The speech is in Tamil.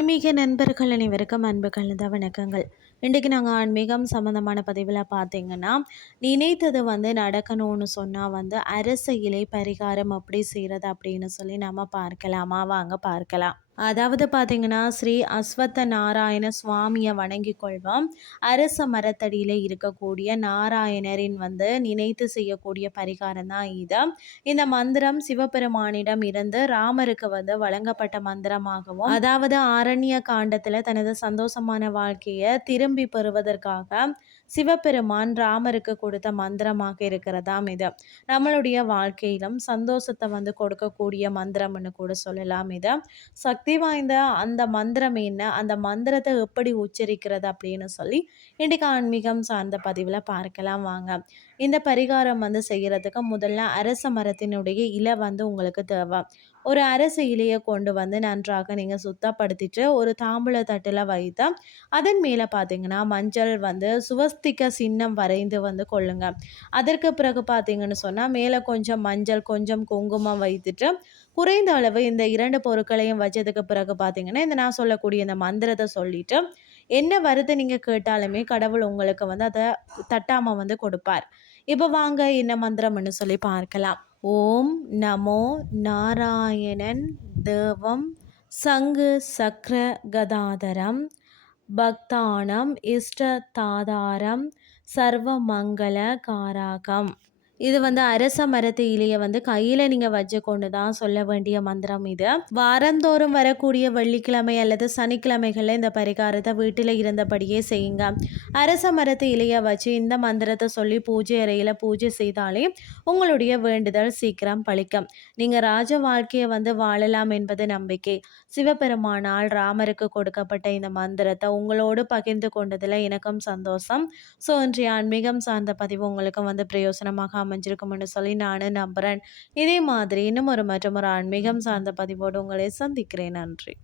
ஆன்மீக நண்பர்கள் அனைவருக்கும் அன்பு கலந்த வணக்கங்கள். இன்றைக்கு நாங்கள் ஆன்மீகம் சம்மந்தமான பதிவில் பார்த்தீங்கன்னா, நினைத்தது நடக்கணும்னு சொன்னால் அரசியலை பரிகாரம் அப்படி செய்கிறது அப்படின்னு சொல்லி நம்ம பார்க்கலாமா? வாங்க பார்க்கலாம். அதாவது பார்த்தீங்கன்னா, ஸ்ரீ அஸ்வத்த நாராயண சுவாமியை வணங்கி கொள்வோம். அரச மரத்தடியில் இருக்கக்கூடிய நாராயணரின் நினைத்து செய்யக்கூடிய பரிகாரம் தான் இது. இந்த மந்திரம் சிவபெருமானிடம் இருந்து ராமருக்கு வழங்கப்பட்ட மந்திரமாகவும், அதாவது ஆரண்ய காண்டத்தில் தனது சந்தோஷமான வாழ்க்கையை திரும்பி பெறுவதற்காக சிவபெருமான் ராமருக்கு கொடுத்த மந்திரமாக இருக்கிறதாம் இது. நம்மளுடைய வாழ்க்கையிலும் சந்தோஷத்தை கொடுக்கக்கூடிய மந்திரம்னு கூட சொல்லலாம் இது. சக்தி வாய்ந்த அந்த மந்திரம் என்ன, அந்த மந்திரத்தை எப்படி உச்சரிக்கிறது அப்படின்னு சொல்லி இன்றைக்கு ஆன்மீகம் சார்ந்த பதிவில் பார்க்கலாம் வாங்க. இந்த பரிகாரம் செய்கிறதுக்கு முதல்ல அரச மரத்தினுடைய இலை உங்களுக்கு தேவை. ஒரு அரச இலையை கொண்டு நன்றாக நீங்கள் சுத்தப்படுத்திட்டு ஒரு தாம்பூல தட்டில் வைத்து அதன் மேலே பார்த்தீங்கன்னா மஞ்சள் சுவஸ்திக சின்னம் வரைந்து கொள்ளுங்க. அதற்கு பிறகு பார்த்தீங்கன்னு சொன்னால் மேலே கொஞ்சம் மஞ்சள் கொஞ்சம் குங்குமம் வைத்துட்டு குறைந்த அளவு இந்த 2 பொருட்களையும் வச்சதுக்கு பிறகு பார்த்தீங்கன்னா இந்த நான் சொல்லக்கூடிய இந்த மந்திரத்தை சொல்லிட்டு என்ன வருது நீங்கள் கேட்டாலுமே கடவுள் உங்களுக்கு அதை தட்டாமல் கொடுப்பார். இப்போ வாங்க என்ன மந்திரம்னு சொல்லி பார்க்கலாம். ஓம் நமோ நாராயணன் தேவம் சங்கு சக்கர கதாதரம் பக்தானம் இஷ்ட தாதாரம் சர்வ மங்கள காராகம். இது அரச மரத்து இலையை கையில் நீங்கள் வச்சு கொண்டு தான் சொல்ல வேண்டிய மந்திரம் இது. வாரந்தோறும் வரக்கூடிய வெள்ளிக்கிழமை அல்லது சனிக்கிழமைகளில் இந்த பரிகாரத்தை வீட்டில் இருந்தபடியே செய்யுங்க. அரச மரத்து இலையை வச்சு இந்த மந்திரத்தை சொல்லி பூஜை அறையில் பூஜை செய்தாலே உங்களுடைய வேண்டுதல் சீக்கிரம் பலிக்கும். நீங்கள் ராஜ வாழ்க்கையை வாழலாம் என்பது நம்பிக்கை. சிவபெருமானால் ராமருக்கு கொடுக்கப்பட்ட இந்த மந்திரத்தை உங்களோடு பகிர்ந்து கொண்டதில் எனக்கும் சந்தோஷம். ஸோ இன்றைய ஆன்மீகம் சார்ந்த பதிவு உங்களுக்கு பிரயோசனமாக அமைஞ்சிருக்கும்னு சொல்லி நானும் நம்புகிறேன். இதே மாதிரி இன்னும் ஒரு மற்றும் ஒரு ஆன்மீகம் சார்ந்த பதிவோடு உங்களை சந்திக்கிறேன். நன்றி.